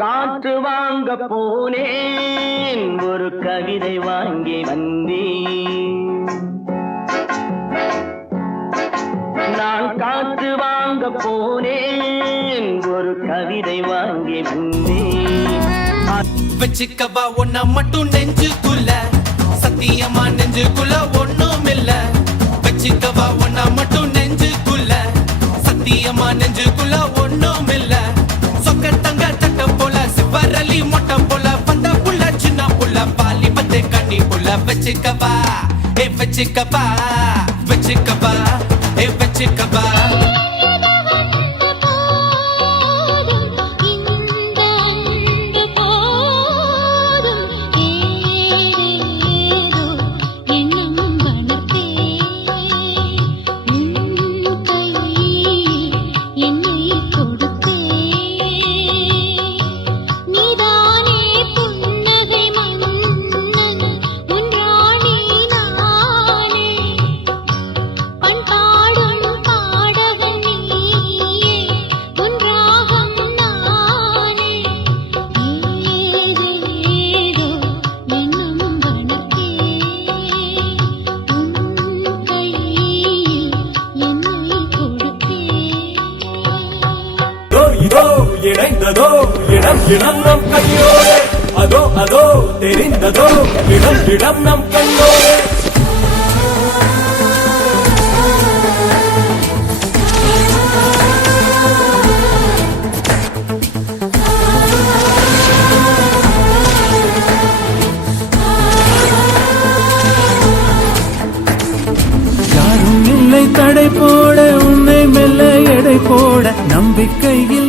காற்று வாங்க போனேன், ஒரு கவிதை வாங்கி வந்தேன். நான் காற்று வாங்க போனேன், ஒரு கவிதை வாங்கி வந்தேன். வச்சுக்கவா ஒன்ன மட்டும் நெஞ்சுக்குள்ள, சத்தியமா நெஞ்சுக்குள்ள ஒண்ணும் இல்ல. வச்சுக்கவா ஒன்ன மட்டும் நெஞ்சுக்குள்ள, சத்தியமா நெஞ்சுக்குள்ள ஒண்ணும் இல்ல. சொக்க தங்க தட்ட போல, சிவரலி மொட்டை போல, வந்த புள்ள சின்ன புள்ள, பாலி பத்து கண்ணி புள்ள. வச்சுக்கவா வச்சுக்கவா வச்சுக்கவா வச்சுக்கவா. இணைந்ததோ இடம் இடம் நம் கையோரே, அதோ அதோ தெரிந்ததோ இடம் இடம் நம் கண்ணோரே. யாரும் இல்லை தடை போட, உன்னை மெல்ல எடை போட, நம்பிக்கையில்